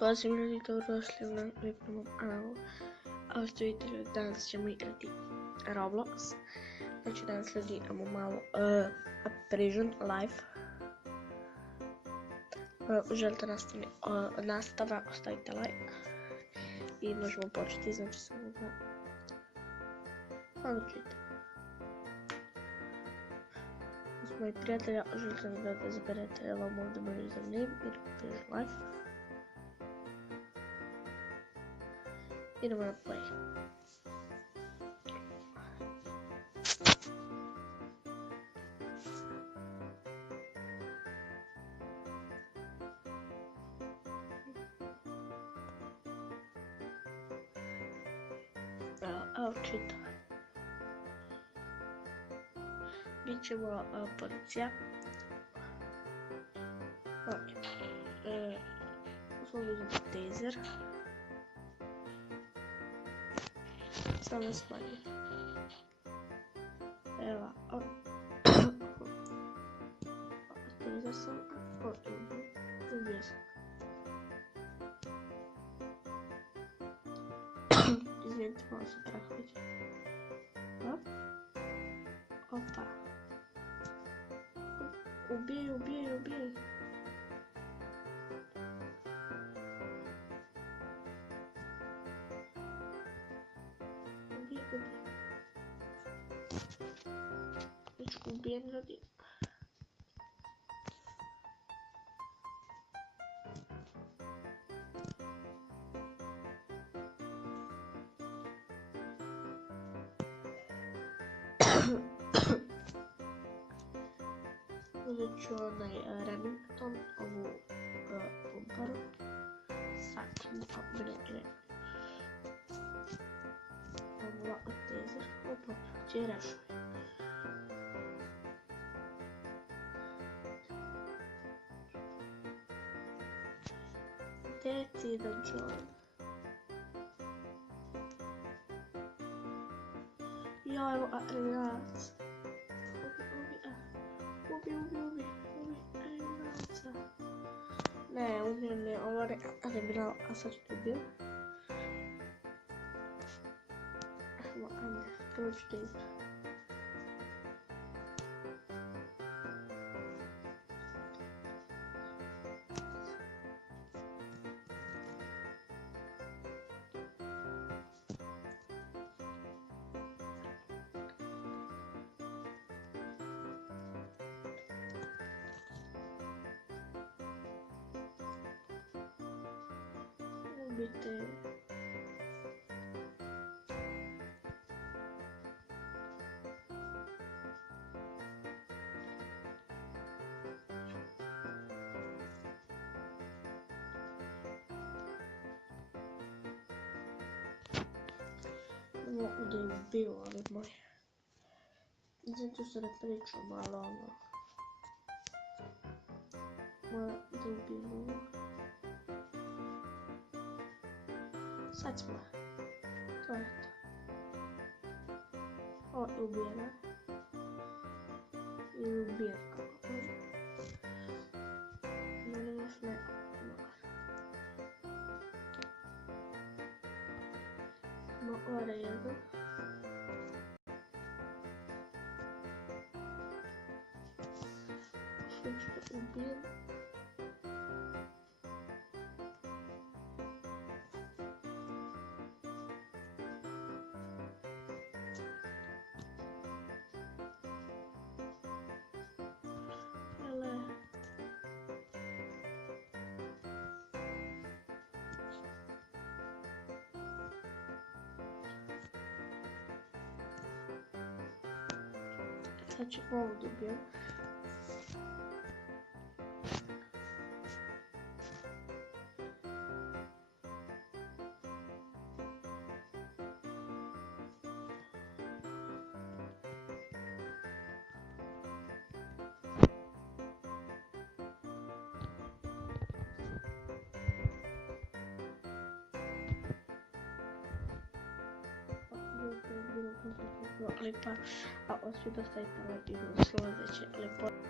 Pozdrav ljudi, dobrodošli u mom kanalu. Kao što vidite, danas ćemo igrati Roblox. Znači danas ljudi imamo malo Prison Life. Želite nastava, ostavite like. I možemo početi, znači samo da odlučite. S mojih prijatelja želite da izaberete vam ovdje moj username ili Prison Life. Idemo na play. Evo čita. Bićemo policija. Ok. Smo vidimo taser. Samo smanji. Evo. Taser sam. Ubio sam. Izvijenite, malo sam prehođe. Opa. Ubij. Već ubijen ljudi. Uzet ću onaj Remington, ovu pumparu. Sad ćemo upgrade. Ovo taser. Opa, će rešuj. Gdje ti da join? Ja, evo eliminac. Ubi, eliminaca. Ne, ubio ne, ovo je eliminal, a sad ću te ubio. Evo, ajde, prvo ću te izbra. Ubite. Mogu da je ubio, ali moj. Zato se ne pričam malo ono. Mora da ubijem ovo. Sad smo. To je to. O, je ubijena. I ubijen kako. Molim još neko. Ora jedno. Što ću ubijen. Sad ću ovo dobijem. Lipa, a osvi da stavite like i do sljedeće.